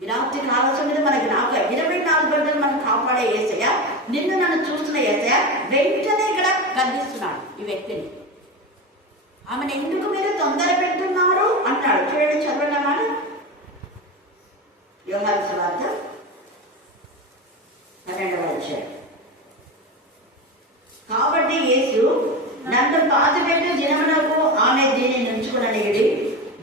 విరాప్తి ఆలోచన మీద మనకి 24 గంటలు మనం కాపాడే యేసయ్య, నిన్ను నన్ను చూస్తున్న యేసయ్య వెంటనే ఇక్కడ గర్దిస్తున్నాడు ఈ వ్యక్తిని. ఆమెను ఎందుకు మీరు తొందర పెడుతున్నారు అంటాడు. చూడండి, చదవండి అన్నమాట. యోహాను సువార్త 12వ అధ్యాయం. కాబట్టి యేసు నన్ను పాతిపెట్టు దినమునకు ఆమె దీన్ని నుంచుకుననియుడి,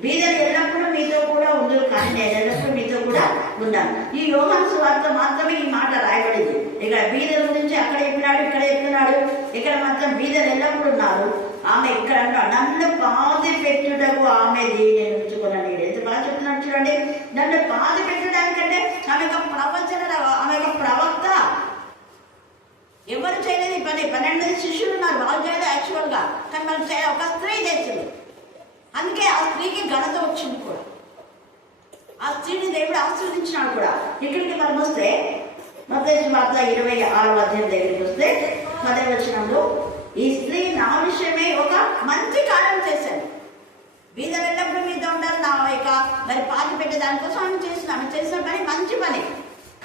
బీదలు ఎల్లప్పుడూ మీతో కూడా ఉండు, కానీ నేను ఎల్లప్పుడూ మీతో కూడా ఉన్నాను. ఈ యోహాను సువార్త మాత్రమే ఈ మాట రాయబడింది. ఇక్కడ బీదల గురించి అక్కడ చెప్పినాడు, ఇక్కడ చెప్పినాడు. ఇక్కడ మాత్రం బీదలు ఎల్లప్పుడూ ఉన్నారు. ఆమె ఇక్కడ నన్ను పాతి పెట్టుటకు ఆమె దీన్ని నుంచుకుననియుడి. ఎంత బాగా చెప్తున్నాడు చూడండి. నన్ను పాతి పెట్టడానికంటే ఆమె ఒక ప్రవచన, ఆమె ఒక ప్రవక్త. ఎవరు చేయలేదు ఈ పని. 12 మంది శిష్యులు ఉన్నారు, వాళ్ళు చేయలేదు యాక్చువల్గా, కానీ మనం ఒక స్త్రీ చేసింది. అందుకే ఆ స్త్రీకి ఘనత వచ్చింది కూడా. ఆ స్త్రీని దేవుడు ఆశీర్వదించినాడు కూడా. ఇక్కడికి మనం వస్తే మత్తయి సువార్త 26వ అధ్యాయం దగ్గరికి వస్తే 10వ వచనంలో ఈ స్త్రీ నా విషయమే ఒక మంచి కార్యం చేశాను. బీదలు ఎల్లప్పుడూ మీతో ఉండాలి, నా యొక్క మరి పాతి పెట్టే దానికోసం ఆమె చేసిన పని మంచి పని.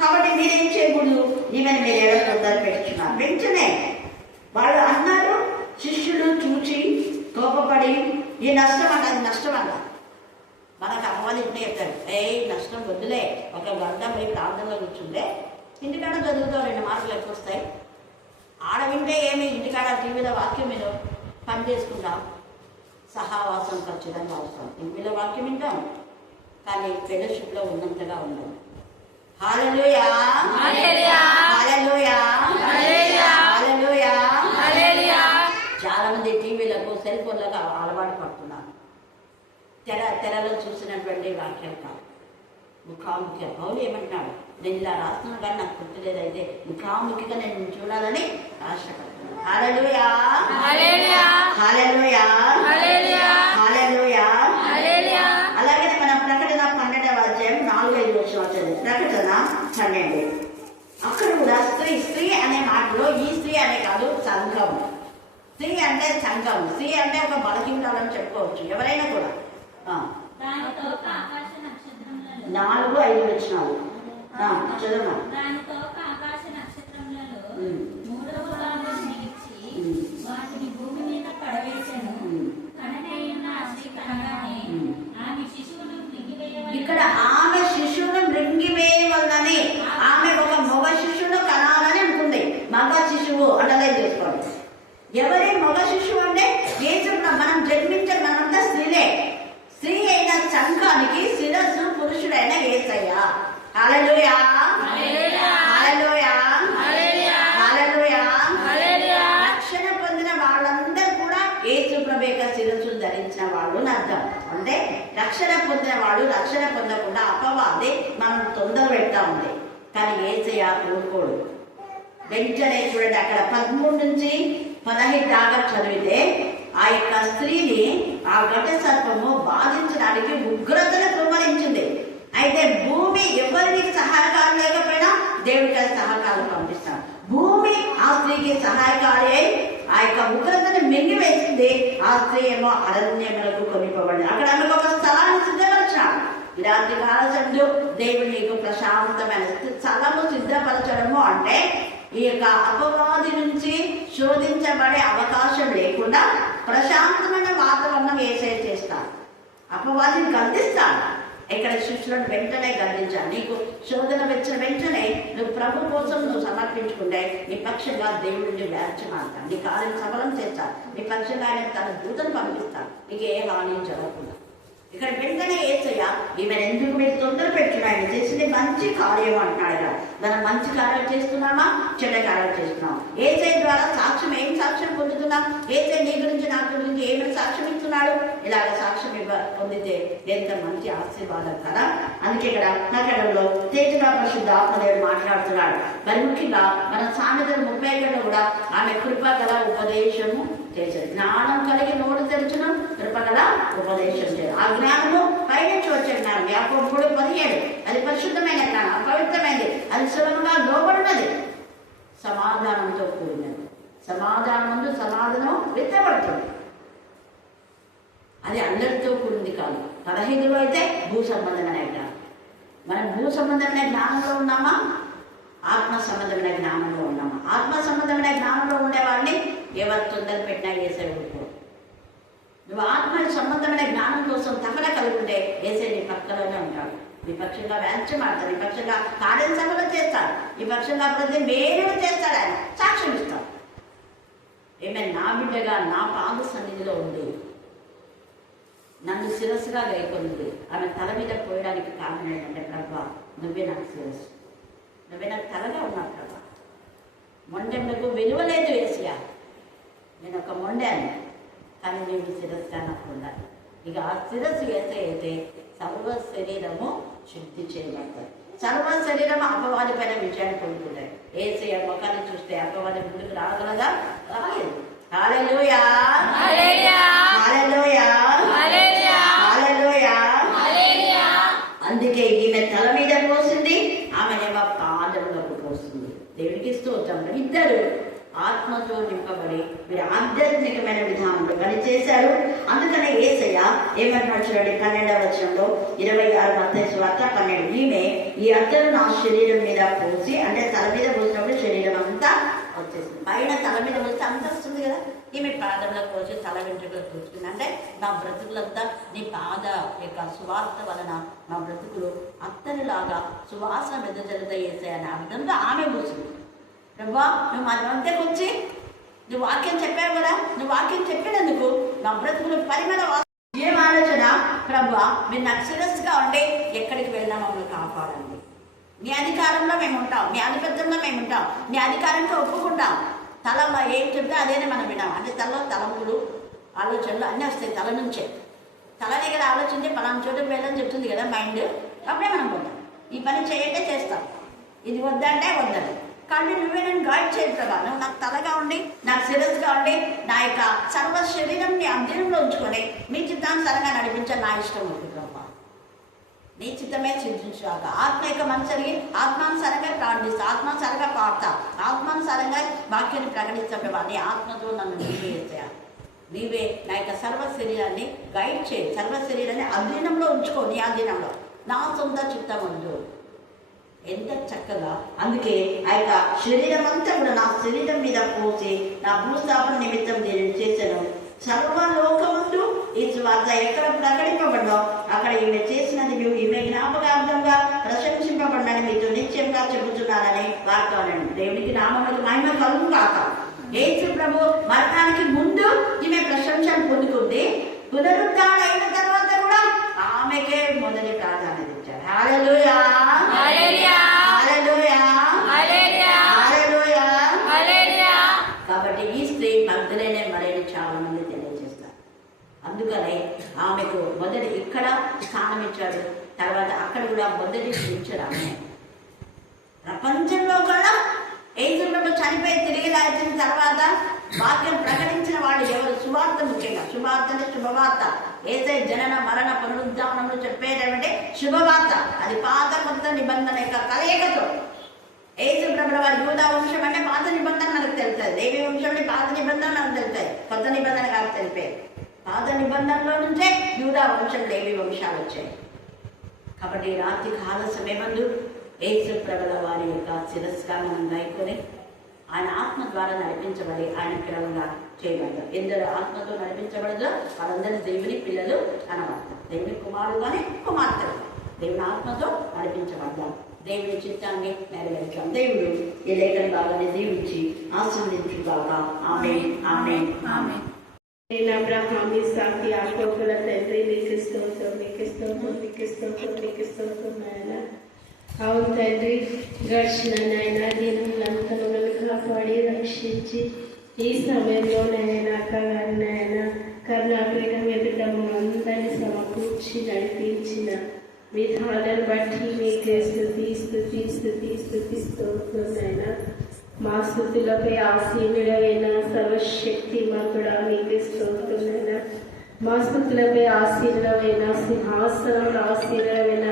కాబట్టి మీరేం చేయకూడదు, ఈమెను మీరు ఏడో తొందర పెట్టుచున్నారు. వెంటనే వాళ్ళు అన్నారు, శిష్యులు చూచి కోపపడి ఈ నష్టం అంట, అది నష్టం అంట. మనకు అమ్మవాళ్ళు ఇంట్లో చెప్తారు, నష్టం వద్దులే, ఒక గంట పోయి ప్రార్థనలో కూర్చుంటే ఇంటికాడ చదువుతావు 2 మార్కులు ఎక్కువ వస్తాయి. ఆడ వింటే ఏమి, ఇంటికాడ టీవీలో వాక్యం మీద పని చేసుకుంటాం, సహావాసం ఖచ్చితంగా అవసరం. టీవీలో వాక్యం వింటాం, కానీ ఫెలోషిప్లో ఉన్నంతగా ఉండాలి. హల్లెలూయా, హల్లెలూయా, హల్లెలూయా, హల్లెలూయా, హల్లెలూయా. చాలా మంది టీవీలకు, సెల్ ఫోన్లకు అలవాటు పడుతున్నారు. తెరలో చూసినటువంటి వాక్యం కాదు, ముఖాముఖి. పౌలు ఏమంటున్నాడు? నేను ఇలా రాస్తున్నాను కానీ నాకు గుర్తులేదైతే ముఖాముఖిగా నేను చూడాలని ఆశపడుతున్నాను. హల్లెలూయా, హల్లెలూయా, హల్లెలూయా, హల్లెలూయా, హల్లెలూయా. అలాగే మన ప్రకటన 12వ అధ్యాయం 4-5 వచనాలు. ప్రకటన 12. అక్కడ కూడా స్త్రీ అనే మాటలో ఈ స్త్రీ అనే కాదు, సంఘం. స్త్రీ అంటే సంఘం. స్త్రీ అంటే ఒక బలహీనతలని చెప్పుకోవచ్చు ఎవరైనా కూడా. 4-5 వచనాలు చదువు. ఇక్కడ ఆమె శిశువును మృంగివేయవలనని, ఆమె ఒక మగ శిశువును కనాలని అనుకుంది. మగ శిశువు అండర్లైన్ చేసుకోండి. ఎవరి మగ శిశువు అంటే యేసు. మనం జన్మించే మనంతా స్త్రీలే. స్త్రీ అయిన సంఘానికి శిరస్సు పురుషుడైన యేసయ్య. హల్లెలూయా, హల్లెలూయా, హల్లెలూయా. రక్షణ పొందిన వాళ్ళందరూ కూడా యేసు ప్రభు యొక్క శిరస్సును ధరించిన వాళ్ళు అని అర్థం. అంటే రక్షణ పొందిన వాడు రక్షణ పొందకుండా అపవాది మనం తొందర పెడతా ఉంది, కానీ యేసయ్య ఊరుకోడు. వెంటనే చూడండి, అక్కడ 13 నుంచి 18 దాకా చదివితే ఆ యొక్క స్త్రీని ఆ ఘట సర్పము బాధించడానికి ఉగ్రతను కుమ్మరించింది. అయితే భూమి ఎవరికి సహాయకారం లేకపోయినా దేవుడికి సహకారం పంపిస్తాడు. భూమి ఆ స్త్రీకి సహాయకారి అయి ఆ యొక్క ఉగ్రతను మింగివేసింది. ఆ స్త్రీ ఏమో అరణ్యములకు కొనిపోబడింది. అక్కడ ఆమెకు ఒక స్థలాన్ని సిద్ధపరచాడు. ఈ రాత్రి కాలశబ్దు దేవుడు నీకు ప్రశాంతమైన స్థలము సిద్ధపరచడము అంటే ఈ యొక్క అపవాది నుంచి శోధించబడే అవకాశం లేకుండా ప్రశాంతమైన వాతావరణం యేసయ్య చేస్తాడు. అపవాదిని గద్దిస్తాడు. ఇక్కడ శిష్యులను వెంటనే గద్దించాడు. నీకు శోధన వచ్చిన వెంటనే నువ్వు ప్రభు కోసం నువ్వు సమర్పించుకుంటే నీ పక్షంగా దేవుడిని వ్యాఖ్యమాడతాడు. నీ కార్యం సఫలం చేస్తాడు. నీ పక్షంగా ఆయన తన దూతను పంపిస్తాడు. నీకు ఏ హాని జరగకుండా. ఇక్కడ వెంటనే యేసయ్య ఈమెను ఎందుకు మీరు తొందర పెట్టున్నాడు? ఆయన చేసింది మంచి కార్యం అంటున్నాడు కదా. మనం మంచి కార్యాలు చేస్తున్నామా, చెడ్డ కార్యాలు చేస్తున్నాం? యేసయ్య ద్వారా సాక్ష్యం ఏం సాక్ష్యం పొందుతున్నాం? యేసయ్య నీ గురించి నా గురించి ఏమైనా సాక్ష్యం ఇస్తున్నాడు? ఇలాగ సాక్ష్యం పొందితే ఎంత మంచి ఆశీర్వాదం కదా. అందుకే ఇక్కడ నగరంలో తేజగా పరిశుద్ధ ఆత్మదేవుడు మాట్లాడుతున్నాడు. మరి ముఖ్యంగా మన సామెతలు 30 కూడా ఆమె కృపగల ఉపదేశము చేసేది. జ్ఞానం కలిగి నోడు తెరచును, కృపగల ఉపదేశం చేయాలి. ఆ జ్ఞానము పైనుంచి వచ్చే జ్ఞానం. యాకోబు 3:17 అది పరిశుద్ధమైన జ్ఞానం, అపవిత్రమైనది, అది సులభంగా లోబడినది, సమాధానంతో కూడినది. సమాధానం ముందు సమాధానం విత్తబడుతుంది. అది అందరితో కూడింది కాదు. 15లో అయితే భూ సంబంధమైన జ్ఞానం. మనం భూ సంబంధమైన జ్ఞానంలో ఉన్నామా, ఆత్మ సంబంధమైన జ్ఞానంలో ఉన్నామా? ఆత్మ సంబంధమైన జ్ఞానంలో ఉండేవాడిని ఎవరు తొందర పెట్టినా యేసయ్య. నువ్వు ఆత్మ సంబంధమైన జ్ఞానం కోసం తపన కలుగుంటే యేసయ్య నీ పక్కలోనే ఉంటాడు. నీ పక్షంగా వ్యాఖ్యమాడతాడు. నీ పక్షంగా కార్యం సఫలం చేస్తాడు. నీ పక్షంగా ప్రతి మేలు చేస్తాడు. ఆయన సాక్ష్యం ఇస్తాడు. ఏమైనా నా బిడ్డగా నా పాద సన్నిధిలో ఉంది, నన్ను శిరస్సుగా గైకొంది. ఆమె తల మీద పోయడానికి కారణం ఏంటంటే ప్రభా నువ్వే నాకు శిరస్సు, నువ్వే నాకు తలగా ఉన్నావు ప్రభా. మొండెంలకు విలువ లేదు యేసయ్య, నేను ఒక మొండాను, కానీ నేను శిరస్సుగా నాకు ఉండాలి. ఇక ఆ శిరస్సు యేసయ్య అయితే సర్వ శరీరము శుద్ధి చేయబడతాయి. సర్వ శరీరం అపవాది పైన విజయాన్ని పొందుకుంటాయి. యేసయ్య ముఖాన్ని చూస్తే అపవాది ముందుకు రాగలదా? రాలేదు. హల్లెలూయా, హల్లెలూయా, హల్లెలూయా, హల్లెలూయా, హల్లెలూయా. అందుకే ఈమె తల మీద పోసింది, ఆమెనేమో పాదములకు పోస్తుంది. దేవుడికి స్తోత్రం. ఇద్దరు ఆత్మతో నింపబడి మీరు ఆధ్యాత్మికమైన విధానంలో పనిచేశారు. అందుకనే యేసయ్య ఏమంటున్నాడు చూడండి, 12వ వచనంలో 26 మత్తయి సువార్త 12. ఈమె ఈ అద్దరు నా శరీరం మీద పోసి, అంటే తల మీద పోసినప్పుడు శరీరం అంతా వచ్చేసింది. పైన తల మీద పోస్తే అంత వస్తుంది కదా. ఈమె పాదంలో పోసి తల వెంట్రుకలు పోసుకుంది. అంటే నా బ్రతుకులంతా నీ పాద యొక్క సువార్త వలన నా బ్రతుకులు అత్తనిలాగా సువాసన వెదజల్లుతా యేసయ్య అనే అర్థంతో ఆమె పోసింది. ప్రభా నువ్వు మన వద్దకు వచ్చి నువ్వు వాక్యం చెప్పావు కదా, నువ్వు వాక్యం చెప్పినందుకు నా బ్రతుకులు పరిమళ. ఏం ఆలోచన? ప్రభా మీరు నాకు శిరస్సుగా ఉండి ఎక్కడికి వెళ్ళినా మమ్మల్ని కాపాడండి. నీ అధికారంలో మేము ఉంటాం, నీ ఆధిపత్యంలో మేము ఉంటాం, నీ అధికారంతో ఒప్పుకుంటాం. తలలో ఏం చెప్తే అదేనే మనం వినాం. అంటే తలలో తలంపులు ఆలోచనలు అన్నీ వస్తాయి తల నుంచే. తలనే కదా ఆలోచించి పలానా చోటుకు వెళ్ళని చెప్తుంది కదా మైండ్. అప్పుడే మనం పోతాం. ఈ పని చేయంటే చేస్తాం, ఇది వద్దంటే వద్దని. కానీ నువ్వే నేను గైడ్ చేయదు ప్రభా. నువ్వు నాకు తలగా ఉండి నాకు శిరస్సుగా ఉండి నా యొక్క సర్వ శరీరం నీ అధీనంలో ఉంచుకొని మీ చిత్తానుసారంగా నడిపించాలి. నా ఇష్టం ఉంటుంది ప్రభా, నీ చిత్తమే చింతించాక. ఆత్మ యొక్క మనసరిగి ఆత్మానుసారంగా ప్రార్థిస్తా, ఆత్మానుసారంగా పాడతా, ఆత్మానుసారంగా వాక్యాన్ని ప్రకటిస్తా ప్రభా. నీ ఆత్మతో నన్ను నింపేస్తా. నీవే నా యొక్క సర్వ శరీరాన్ని గైడ్ చేయి, సర్వ శరీరాన్ని అధీనంలో ఉంచుకో, నీ అధీనంలో. నా సొంత చిత్తం వద్దు. ఎంత చక్కగా. అందుకే ఆ యొక్క శరీరం అంతా కూడా నా శరీరం మీద పోసి నా భూస్థాపన నిమిత్తం నేను చేశాను. సర్వలోకమందు ఈ సువార్త ఎక్కడ ప్రకటింపబడ్డో అక్కడ ఈమె చేసినది నువ్వు ఈమె జ్ఞాపకార్థంగా ప్రశంసింపబడ్డాన్ని మీతో నిశ్చయంగా చెబుతున్నానని వార్తానండి. దేవునికి నామములకు మహిమ కలుగు కాక. యేసు ప్రభు మరణానికి ముందు ఈమె ప్రశంసను పొందుకుంది. పునరుద్ధారణ అయిన తర్వాత కూడా ఆమెకే మొదటి ప్రాధాన్యత ఇచ్చారు. హల్లెలూయా, హల్లెలూయా, హల్లెలూయా, హల్లెలూయా, హల్లెలూయా, హల్లెలూయా. కాబట్టి ఈ స్త్రీ భక్తులైన మరేని చాలా మంది తెలియజేస్తారు. అందుకనే ఆమెకు మొదటి ఇక్కడ స్థానం ఇచ్చాడు. తర్వాత అక్కడ కూడా మొదటి ఇచ్చాడు. ఆమె ప్రపంచంలో కూడా యేసు ప్రభు చనిపోయి తిరిగి లేచిన తర్వాత వాక్యం ప్రకటించిన వాళ్ళు ఎవరు? సువార్త ముఖ్యంగా శుభవార్త అంటే శుభవార్త. యేసయ్య జనన మరణ పునరుద్ధానంలో చెప్పేటంటే శుభవార్త. అది పాత కొత్త నిబంధన యొక్క కలయికతో. యేసు ప్రభుల వారి యూదా వంశం అంటే పాత నిబంధన మనకు తెలుస్తుంది, దేవి వంశం అంటే పాత నిబంధన మనకు తెలుస్తాయి, కొత్త నిబంధన కాదు తెలిపేది. పాత నిబంధనలో నుంచే యూదా వంశం లేవి వంశాలు వచ్చాయి. కాబట్టి రాత్రి కాల సమయమందు యేసు ప్రభుల వారి యొక్క శిరస్సుగా మనం గాయకొని ఆయన ఆత్మ ద్వారా నడిపించబడి ఆయన పిల్లలుగా చేయబడతాం. ఎందరో ఆత్మతో నడిపించబడదో వాళ్ళందరూ దేవుని పిల్లలు అనబడతారు. దేవుని కుమారుగానే కుమార్తెలు దేవుని ఆత్మతో నడిపించబడతాం. దేవుని చిత్తాన్ని నెరవేర్చాం. దేవుడు ఈ లేఖన భాగాన్ని దీవించి ఆశీర్వదించుగాక. ఆమేన్, ఆమేన్, ఆమేన్. అబ్రహాం ఇస్సాకు యాకోబుల తండ్రి నీకు స్తోత్రం, నీకు స్తోత్రం, నీకు స్తోత్రం, నీకు స్తోత్రం నాయన. అవును తండ్రి, గడిచిన నాయన దినములంతా మమ్మల్ని కాపాడి రక్షించి ఈ సమయంలో నాయన అక్కగారు నాయన కరుణాపీఠం ఎదుట అందరినీ సమకూర్చి నడిపించిన విధానాన్ని బట్టి మీకు స్తుతిస్తూ నాయన. మా స్థుతులపై ఆసీనుడైన సర్వశక్తిమంతుడా మీకు స్తోత్రమైన, మా స్థుతులపై ఆసీనుడైన సింహాసనంలో ఆసీనుడైన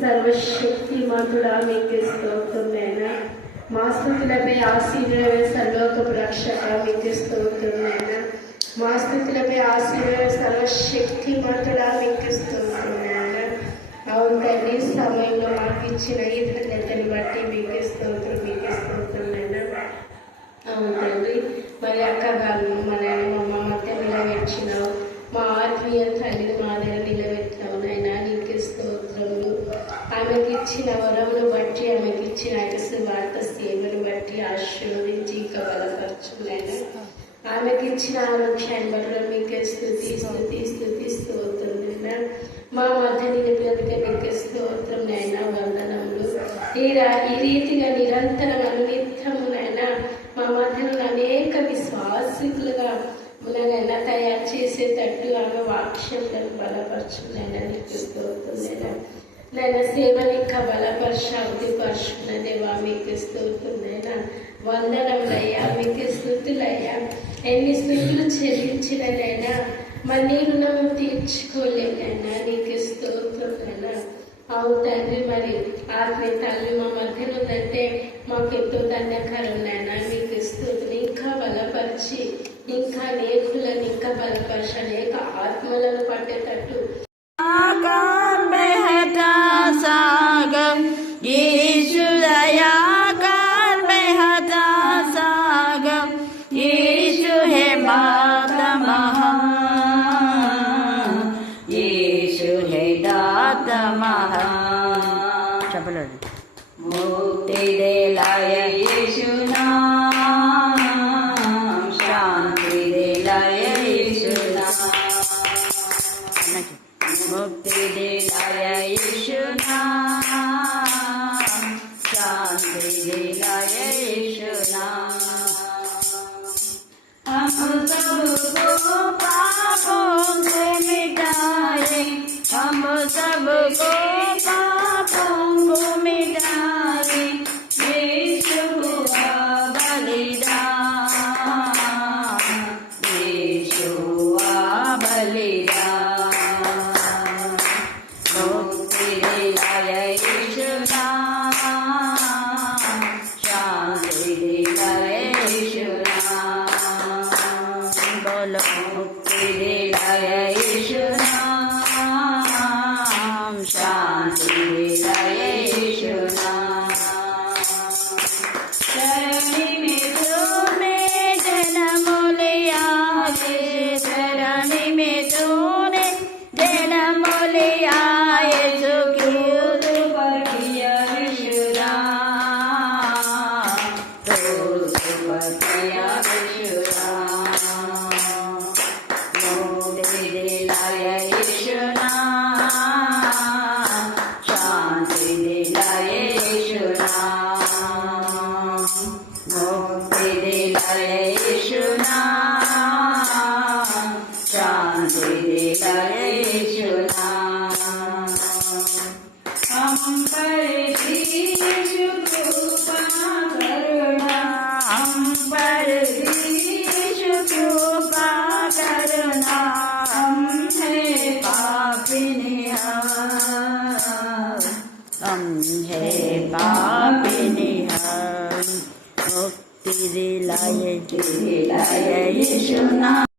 సర్వశక్తిమంతుడా మీకు స్తోత్రమైన, మా స్థుతులపై ఆసీనుడైన సర్వలోకపు రక్షక మీకు స్తోత్రమైన, మా స్థుతులపై ఆసీనుడైన సర్వశక్తిమంతుడా మీకు స్తోత్రమైన. అవును తండ్రి, సమయంలో మాకు ఇచ్చిన ఈ ధన్యతని బట్టి మీకు స్తోత్రం, మీకు స్తోత్రమైనా. అవును తండ్రి, మరి అక్కగారు మన మధ్య నిలవేర్చినావు, మా ఆత్మీయ తల్లిని మా దగ్గర నిలబెట్టినావు నైనా, నీకు స్తోత్రములు. ఆమెకి ఇచ్చిన వరమును బట్టి, ఆమెకి ఇచ్చిన సువార్త సేవను బట్టి ఆశీర్వదించి ఇంకా బలపరచునైనా. ఆమెకి ఇచ్చిన ఆరోగ్యాన్ని బట్టి మీకు స్తోత్రమైనా. మా మధ్య నిలిపినందుకే నీకు స్తోత్రం నైనా, వందనములు. ఈ రీతిగా నిరంతరం అనునిత్యమునైనా మా మధ్యలో అనేక విశ్వాసికులుగా నైనా తయారు చేసేటట్టు ఆమె వాక్యంలను బలపరచునైనా నీకు స్తోత్రమైనా. నైనా సేవని ఇంకా బలపరచాలి పరుచున్నదేవా మీకు స్తోత్రమైనా. వందనములయ్యా, మీకు స్తుతులయ్యా. ఎన్ని స్తుతులు చెల్లించినైనా మరి నీ రుణము తీర్చుకోలేనైనా నీకు స్తోత్రమైనా. అవును తండ్రి, మరి ఆత్మీయ తల్లి మా మధ్యలో ఉందంటే మాకు ఎంతో ధన్యకరమైనా మీకు స్తోత్రం. ఇంకా బలపరిచి ఇంకా అనేకులను ఇంకా బలపరిచి అనేక ఆత్మలను పట్టేటట్టు मुक्ति दे लाए यीशु नाम, शांति दे लाए यीशु नाम, मुक्ति दे लाए यीशु नाम, शांति दे लाए यीशु नाम। हम सबको पापों से मिटाए, हम सबको पापों को मिटाए, यीशु हुआ बलिदान, यीशु हुआ बलिदान। मुक्ति दिलाए यीशु नाम, शांति दिलाए यीशु नाम। बोलो मुक्ति दिलाए यीशु नाम, शांति दिलाए यीशु नाम। शरणि में तूने जन्म लिया है, शरणि में तूने जन्म लिया, यीशु की ऊपर किया विश्राम, तो ऊपर किया विश्राम। मुक्ति दिलाए यीशु नाम, शांति दिलाए यीशु नाम। मुक्ति दिलाए यीशु नाम, शांति दिलाए यीशु नाम। हम पर यीशु कृपा करुणा, हम पर यीशु कृपा करुणा, हम है पापिनी हम मुक्ति दिलाए यीशु नाम